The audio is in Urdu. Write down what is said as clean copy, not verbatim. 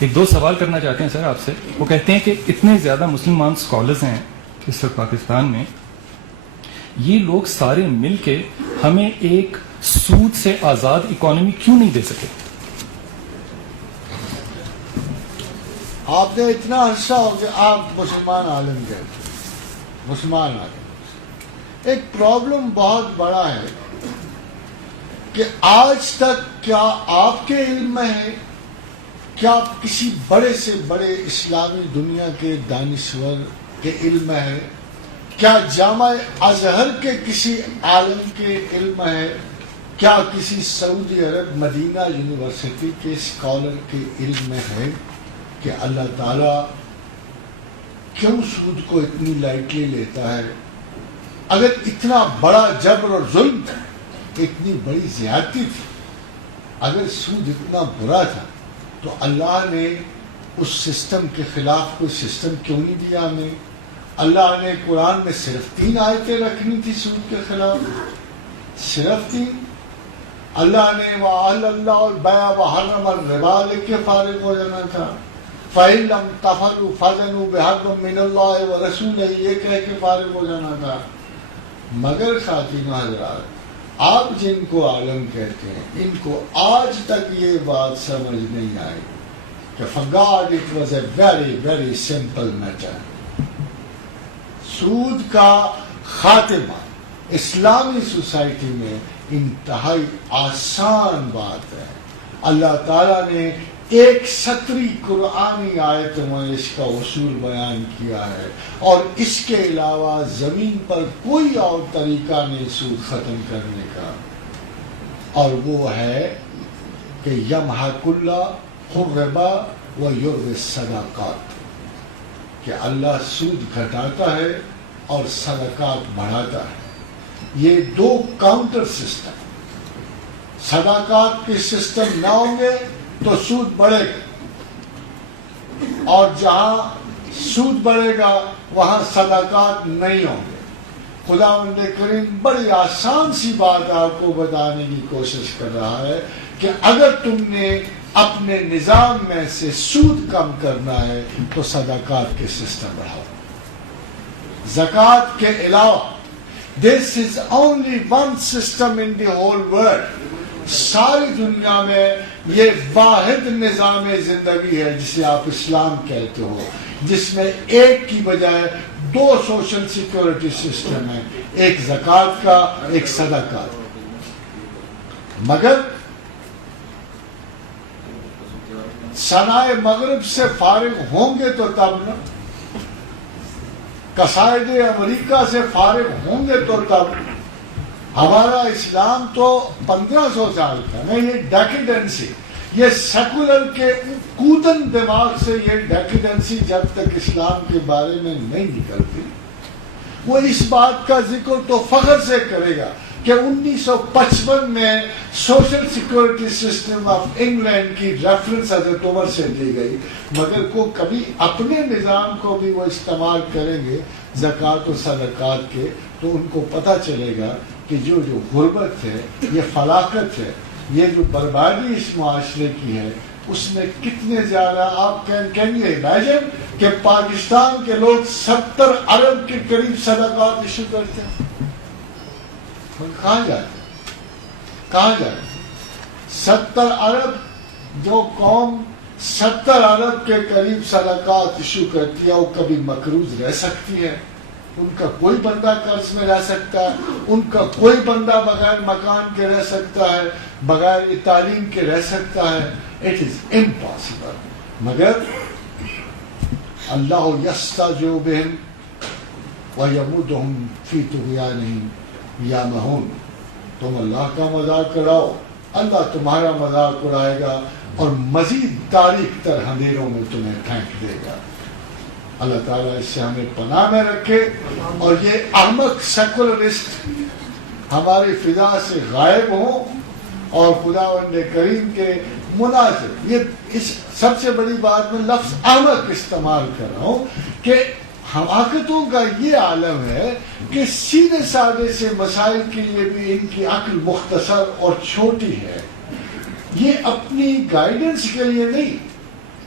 ایک دو سوال کرنا چاہتے ہیں سر آپ سے. وہ کہتے ہیں کہ اتنے زیادہ مسلمان اسکالرز ہیں اس وقت پاکستان میں, یہ لوگ سارے مل کے ہمیں ایک سود سے آزاد اکانومی کیوں نہیں دے سکے؟ آپ نے اتنا عرصہ ہو گیا آپ مسلمان عالم کہتے ہیں, مسلمان عالم. ایک پرابلم بہت بڑا ہے کہ آج تک کیا آپ کے علم میں ہے, کیا کسی بڑے سے بڑے اسلامی دنیا کے دانشور کے علم میں ہے, کیا جامعہ ازہر کے کسی عالم کے علم ہے, کیا کسی سعودی عرب مدینہ یونیورسٹی کے اسکالر کے علم میں ہے کہ اللہ تعالیٰ کیوں سود کو اتنی لائٹلی لیتا ہے؟ اگر اتنا بڑا جبر اور ظلم تھا, اتنی بڑی زیادتی تھی, اگر سود اتنا برا تھا تو اللہ نے اس سسٹم کے خلاف کوئی سسٹم کیوں نہیں دیا ہمیں؟ اللہ نے قرآن میں صرف 3 آیتیں رکھنی تھی سود کے خلاف, صرف 3. اللہ نے وَأَحَلَّ اللَّهُ الْبَيْعَ وَحَرَّمَ الرِّبَا لکھ کے فارغ ہو جانا تھا. فَإِن لَّمْ تَفْعَلُوا فَأْذَنُوا بِحَرْبٍ مِّنَ اللَّهِ وَرَسُولِهِ یہ کہہ کے فارغ ہو جانا تھا. مگر خواتین و حضرات, آپ جن کو عالم کہتے ہیں, ان کو آج تک یہ بات سمجھ نہیں آئی کہ for God it was a very very simple matter. سود کا خاتمہ اسلامی سوسائٹی میں انتہائی آسان بات ہے. اللہ تعالیٰ نے ایک سطری قرآنی آیت میں اس کا اصول بیان کیا ہے, اور اس کے علاوہ زمین پر کوئی اور طریقہ نہیں سود ختم کرنے کا, اور وہ ہے کہ یمحق اللہ الربا ویربی الصدقات, کہ اللہ سود گھٹاتا ہے اور صدقات بڑھاتا ہے. یہ 2 کاؤنٹر سسٹم. صدقات کے سسٹم نہ ہوں گے تو سود بڑھے گا, اور جہاں سود بڑھے گا وہاں صدقات نہیں ہوں گے. خداوند کریم بڑی آسان سی بات آپ کو بتانے کی کوشش کر رہا ہے کہ اگر تم نے اپنے نظام میں سے سود کم کرنا ہے تو صدقات کے سسٹم بڑھاؤ. زکوٰۃ کے علاوہ this is only one system in the whole world. ساری دنیا میں یہ واحد نظام زندگی ہے جسے آپ اسلام کہتے ہو, جس میں ایک کی بجائے 2 سوشل سیکورٹی سسٹم ہیں, ایک زکوٰۃ کا, ایک صدقات. مگر صنائع مغرب سے فارغ ہوں گے تو تب نا, قصائد امریکہ سے فارغ ہوں گے تو تب. ہمارا اسلام تو 1500 سال کا ہے. یہ ڈیکیڈنسی, یہ سیکولر کے کودن دماغ سے یہ ڈیکیڈنسی جب تک اسلام کے بارے میں نہیں نکلتی, وہ اس بات کا ذکر تو فخر سے کرے گا کہ 1955 میں social security system of England کی ریفرنس حضرت عمر سے دی گئی, مگر کو کبھی اپنے نظام کو بھی وہ استعمال کریں گے زکوٰۃ و صدقات کے, تو ان کو پتہ چلے گا کہ جو غربت ہے, یہ فلاکت ہے, یہ جو بربادی اس معاشرے کی ہے, اس میں کتنے زیادہ. آپ کین یو امیجن کہ پاکستان کے لوگ 70 ارب کے قریب صدقات ایشو کرتے ہیں. کہاں جائے, کہاں جائے؟ 70 ارب جو قوم 70 ارب کے قریب صدقات ایشو کرتی ہے, وہ کبھی مقروض رہ سکتی ہے؟ ان کا کوئی بندہ قرض میں رہ سکتا ہے؟ ان کا کوئی بندہ بغیر مکان کے رہ سکتا ہے, بغیر تعلیم کے رہ سکتا ہے؟ It is impossible. مگر اللہ یستہزئ بہم ویمدہم فی طغیانہم یعمہون. تم اللہ کا مذاق اڑاؤ, اللہ تمہارا مذاق اڑائے گا اور مزید تاریک تر اندھیروں میں تمہیں پھینک دے گا. اللہ تعالیٰ اس سے ہمیں پناہ میں رکھے, اور یہ احمق سیکولرسٹ ہماری فضا سے غائب ہوں, اور خداوند کریم کے مناسب. یہ اس سب سے بڑی بات میں لفظ احمق استعمال کر رہا ہوں کہ حماقتوں کا یہ عالم ہے کہ سیدھے سادے سے مسائل کے لیے بھی ان کی عقل مختصر اور چھوٹی ہے. یہ اپنی گائیڈنس کے لیے نہیں,